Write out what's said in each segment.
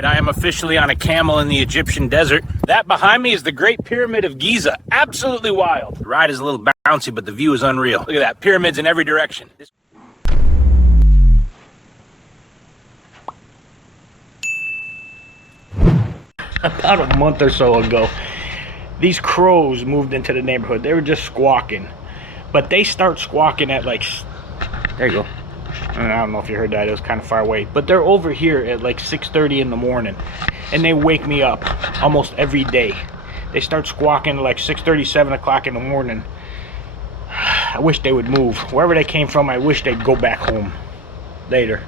right, I am officially on a camel in the Egyptian desert. That behind me is the Great Pyramid of Giza. Absolutely wild. The ride is a little bouncy, but the view is unreal. Look at that, pyramids in every direction. About a month or so ago, these crows moved into the neighborhood. They were just squawking, but they start squawking at like, there you go. I don't know if you heard that, it was kind of far away, but they're over here at like 6:30 in the morning, and they wake me up almost every day. They start squawking at like 6:30, 7 o'clock in the morning. I wish they would move. Wherever they came from, I wish they'd go back home later.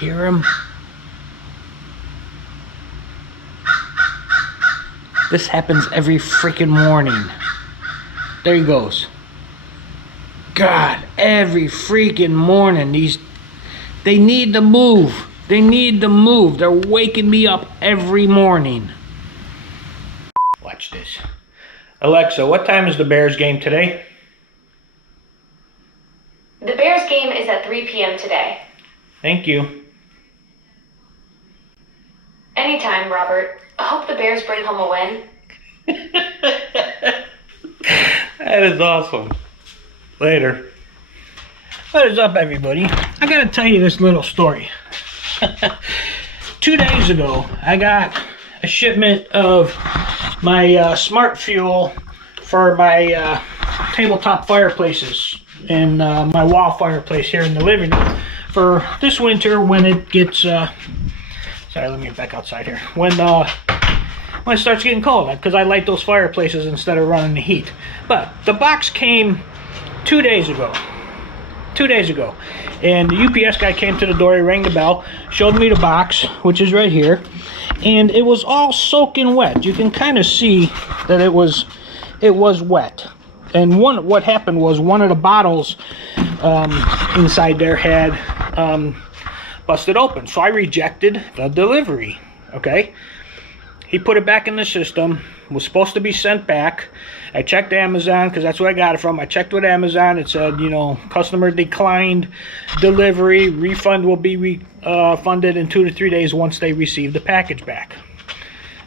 Hear them? This happens every freaking morning. There he goes. God, every freaking morning, they need to move. They need to move. They're waking me up every morning. Watch this. Alexa, what time is the Bears game today? The Bears game is at 3 p.m. today. Thank you. Anytime, Robert. I hope the Bears bring home a win. That is awesome. Later. What is up, everybody? I gotta tell you this little story. 2 days ago, I got a shipment of my smart fuel for my tabletop fireplaces and my wall fireplace here in the living room for this winter when it gets sorry, let me get back outside here. When it starts getting cold, because I light those fireplaces instead of running the heat. But the box came 2 days ago. 2 days ago. And the UPS guy came to the door, he rang the bell, showed me the box, which is right here. And it was all soaking wet. You can kind of see that it was wet. And what happened was one of the bottles inside there had busted open. So I rejected the delivery. Okay? He put it back in the system, was supposed to be sent back. I checked Amazon because that's where I got it from. I checked with Amazon. It said, you know, customer declined delivery. Refund will be funded in 2 to 3 days once they receive the package back.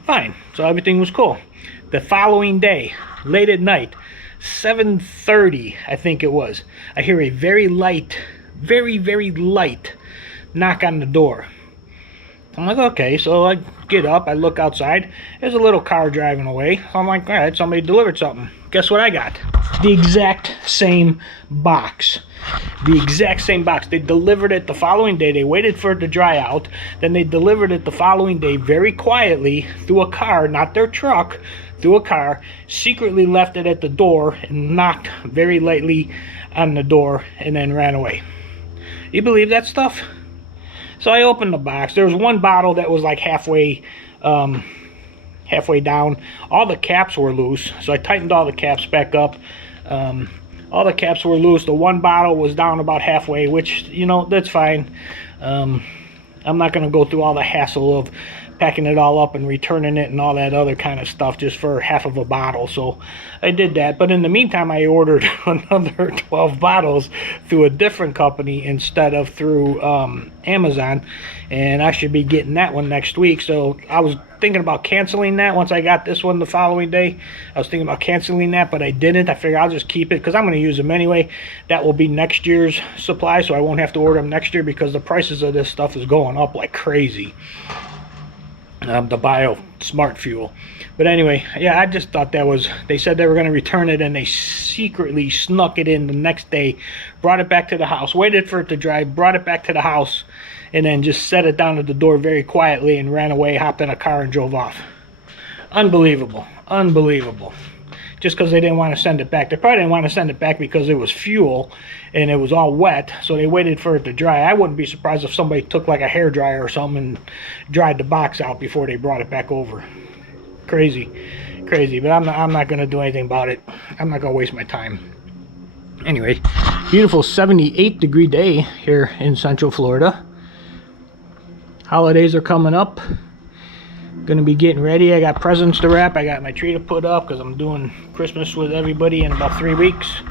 Fine. So everything was cool. The following day, late at night, 7:30, I think it was, I hear a very light, very, very light knock on the door. I'm like, okay, so I get up, I look outside, there's a little car driving away. So I'm like, all right, somebody delivered something. Guess what I got? The exact same box. The exact same box. They delivered it the following day. They waited for it to dry out. Then they delivered it the following day very quietly through a car, not their truck, through a car, secretly left it at the door and knocked very lightly on the door and then ran away. You believe that stuff? So I opened the box. There was one bottle that was like halfway down. All the caps were loose, so I tightened all the caps back up. All the caps were loose. The one bottle was down about halfway, which, you know, that's fine. I'm not going to go through all the hassle of packing it all up and returning it and all that other kind of stuff just for half of a bottle. So I did that. But in the meantime, I ordered another 12 bottles through a different company instead of through Amazon. And I should be getting that one next week. So I was thinking about canceling that once I got this one the following day. I was thinking about canceling that, but I didn't. I figured I'll just keep it because I'm going to use them anyway. That will be next year's supply, so I won't have to order them next year because the prices of this stuff is going up like crazy. The bio smart fuel. But anyway, yeah, I just thought that was, they said they were going to return it and they secretly snuck it in the next day, brought it back to the house, waited for it to dry, brought it back to the house, and then just set it down at the door very quietly and ran away, hopped in a car and drove off. Unbelievable. Unbelievable. Just because they didn't want to send it back. They probably didn't want to send it back because it was fuel and it was all wet, so they waited for it to dry. I wouldn't be surprised if somebody took like a hairdryer or something and dried the box out before they brought it back over. Crazy. Crazy. But I'm not going to do anything about it. I'm not going to waste my time. Anyway, beautiful 78-degree day here in Central Florida. Holidays are coming up. Gonna be getting ready. I got presents to wrap. I got my tree to put up because I'm doing Christmas with everybody in about 3 weeks.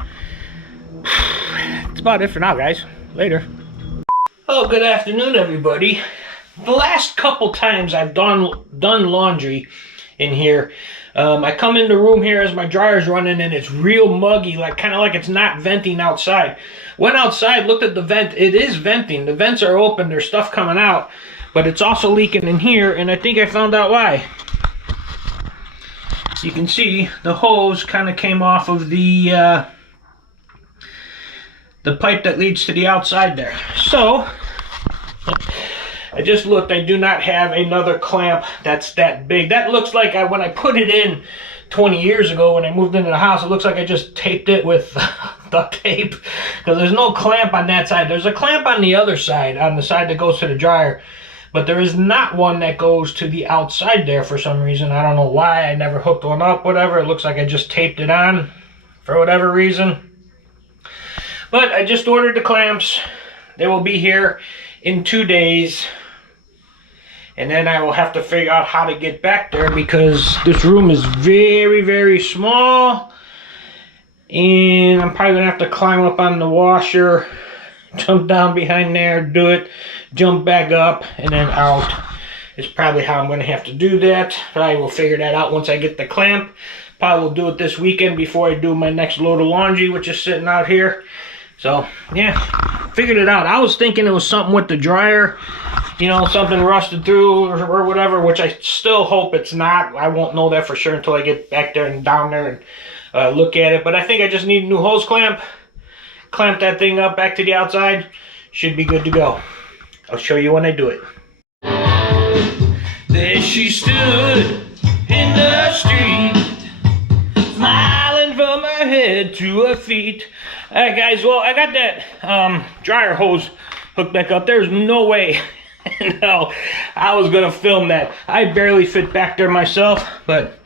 That's about it for now, guys. Later. Oh, good afternoon, everybody. The last couple times I've done laundry in here, I come in the room here as my dryer's running and it's real muggy, like kind of like it's not venting outside. Went outside, looked at the vent. It is venting. The vents are open. There's stuff coming out, but it's also leaking in here, and I think I found out why. You can see the hose kind of came off of the pipe that leads to the outside there. So I just looked. I do not have another clamp that's that big. That looks like when I put it in 20 years ago when I moved into the house, it looks like I just taped it with duct tape, because there's no clamp on that side. There's a clamp on the other side, on the side that goes to the dryer, but there is not one that goes to the outside there for some reason. I don't know why. I never hooked one up, whatever. It looks like I just taped it on for whatever reason. But I just ordered the clamps. They will be here in 2 days. And then I will have to figure out how to get back there, because this room is very, very small. And I'm probably going to have to climb up on the washer, jump down behind there, do it, jump back up, and then out. Is probably how I'm going to have to do that. But I will figure that out once I get the clamp. Probably will do it this weekend before I do my next load of laundry, which is sitting out here. So, yeah, figured it out. I was thinking it was something with the dryer, you know, something rusted through or whatever, which I still hope it's not. I won't know that for sure until I get back there and down there and look at it. But I think I just need a new hose clamp. Clamp that thing up back to the outside. Should be good to go. I'll show you when I do it. There she stood in the street, smiling from her head to her feet. Alright guys, well, I got that dryer hose hooked back up. There's no way in hell I was gonna film that. I barely fit back there myself, but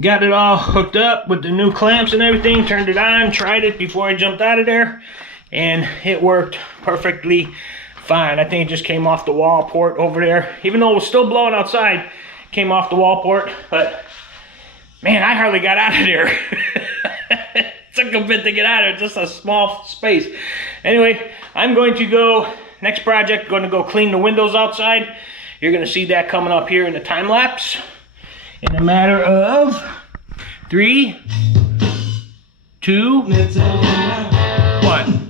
got it all hooked up with the new clamps and everything, turned it on, tried it before I jumped out of there, and it worked perfectly fine. I think it just came off the wall port over there. Even though it was still blowing outside, came off the wall port, but man, I hardly got out of there. Took a bit to get out of it, just a small space. Anyway, I'm going to go, next project, going to go clean the windows outside. You're going to see that coming up here in the time lapse in a matter of 3, 2, 1.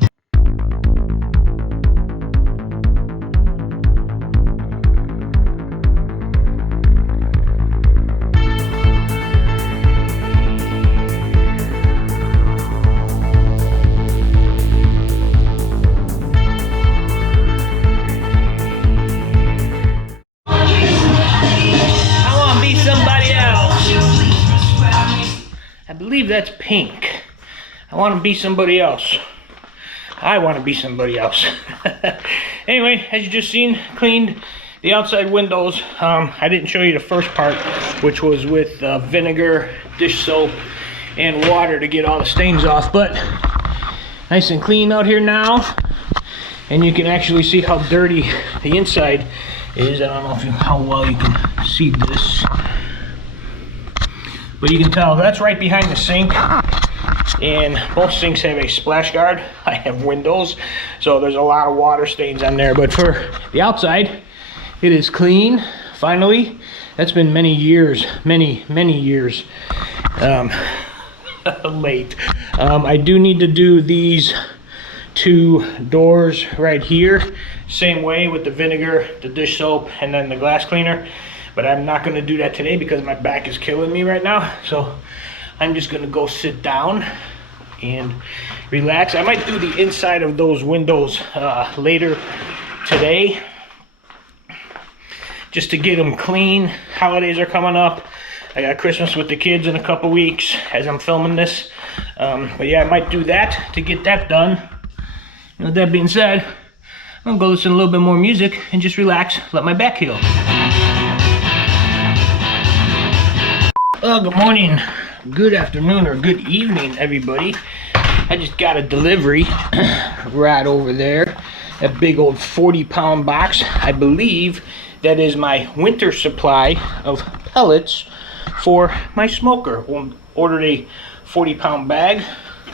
I believe that's pink. I want to be somebody else. I want to be somebody else. Anyway, as you just seen, cleaned the outside windows. I didn't show you the first part, which was with vinegar, dish soap, and water to get all the stains off. But nice and clean out here now. And you can actually see how dirty the inside is. I don't know how well you can see this. But you can tell that's right behind the sink, and both sinks have a splash guard. I have windows, so there's a lot of water stains on there. But for the outside, it is clean, finally. That's been many years, many years late. I do need to do these 2 doors right here, same way with the vinegar, the dish soap, and then the glass cleaner. But I'm not going to do that today because my back is killing me right now. So I'm just going to go sit down and relax. I might do the inside of those windows later today, just to get them clean. Holidays are coming up. I got Christmas with the kids in a couple weeks as I'm filming this. But yeah, I might do that to get that done. And with that being said, I'm going to go listen to a little bit more music and just relax, let my back heal. Well, good morning, good afternoon, or good evening, everybody. I just got a delivery right over there. A big old 40-pound box. I believe that is my winter supply of pellets for my smoker. Ordered a 40-pound bag.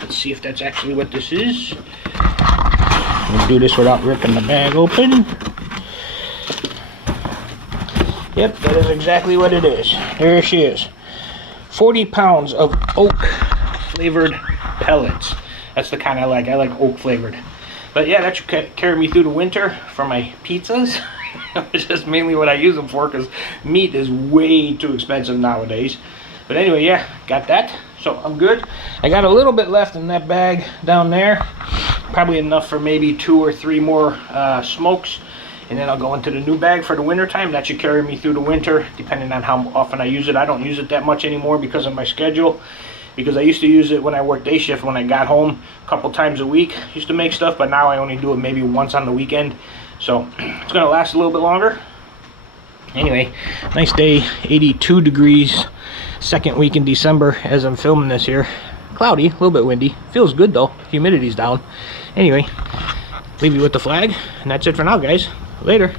Let's see if that's actually what this is. We'll do this without ripping the bag open. Yep, that is exactly what it is. There she is. 40 pounds of oak flavored pellets. That's the kind I like. I like oak flavored. But yeah, that should carry me through the winter for my pizzas. Which is mainly what I use them for, because meat is way too expensive nowadays. But anyway, yeah, got that. So I'm good. I got a little bit left in that bag down there. Probably enough for maybe 2 or 3 more smokes. And then I'll go into the new bag for the winter time. That should carry me through the winter, depending on how often I use it. I don't use it that much anymore because of my schedule. Because I used to use it when I worked day shift, when I got home a couple times a week. Used to make stuff, but now I only do it maybe once on the weekend. So it's gonna last a little bit longer. Anyway, nice day, 82 degrees, second week in December as I'm filming this here. Cloudy, a little bit windy. Feels good though, humidity's down. Anyway, leave you with the flag, and that's it for now, guys. Later.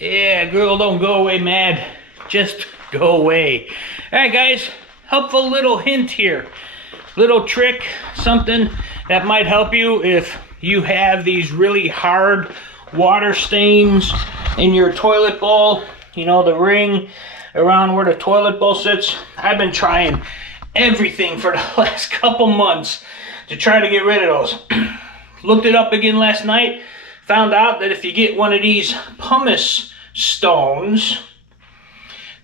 Yeah, girl, don't go away mad. Just go away. All right, guys. Helpful little hint here, little trick, something that might help you if you have these really hard water stains in your toilet bowl, you know, the ring around where the toilet bowl sits. I've been trying everything for the last couple months to try to get rid of those. Looked it up again last night, found out that if you get one of these pumice stones,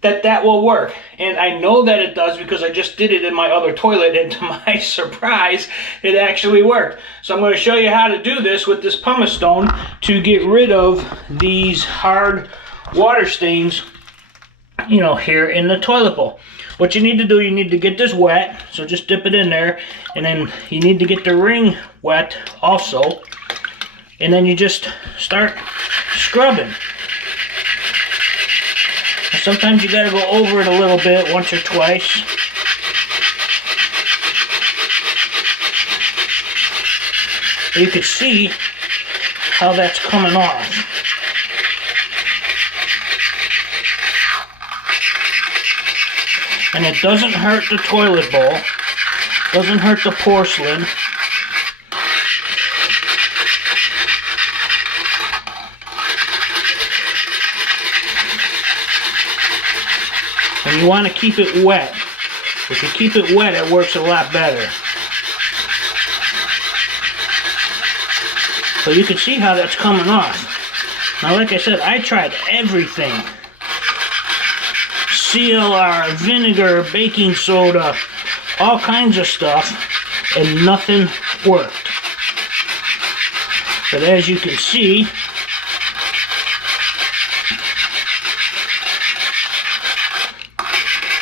that will work. And I know that it does because I just did it in my other toilet, and to my surprise, it actually worked. So I'm going to show you how to do this with this pumice stone to get rid of these hard water stains, you know, here in the toilet bowl. What you need to do, you need to get this wet, so just dip it in there, and then you need to get the ring wet also, and then you just start scrubbing. Sometimes you gotta go over it a little bit, once or twice. You can see how that's coming off. And it doesn't hurt the toilet bowl, doesn't hurt the porcelain. And you want to keep it wet. If you keep it wet, it works a lot better. So you can see how that's coming off. Now, like I said, I tried everything. CLR, vinegar, baking soda, all kinds of stuff, and nothing worked. But as you can see,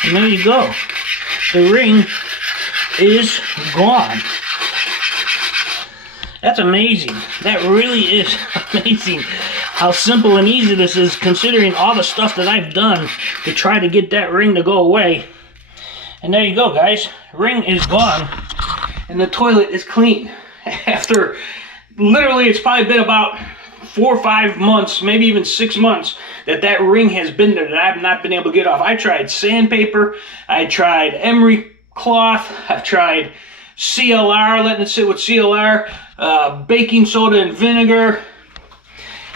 and there you go. The ring is gone. That's amazing. That really is amazing how simple and easy this is, considering all the stuff that I've done to try to get that ring to go away. And there you go, guys. Ring is gone and the toilet is clean. After literally, it's probably been about 4 or 5 months, maybe even 6 months, that ring has been there that I've not been able to get off. I tried sandpaper, I tried emery cloth, I've tried CLR, letting it sit with CLR, baking soda and vinegar.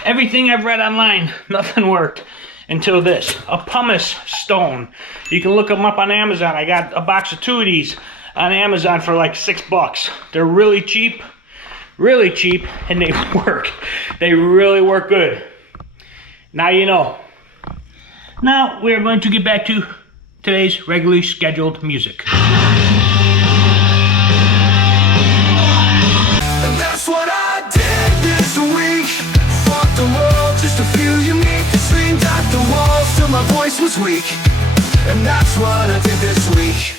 Everything I've read online, nothing worked until this, a pumice stone. You can look them up on Amazon. I got a box of 2 of these on Amazon for like $6. They're really cheap, and they work. They really work good. Now you know. Now we are going to get back to today's regularly scheduled music. And that's what I did this week. Fuck the world just to feel unique. Screamed at the walls till my voice was weak. And that's what I did this week.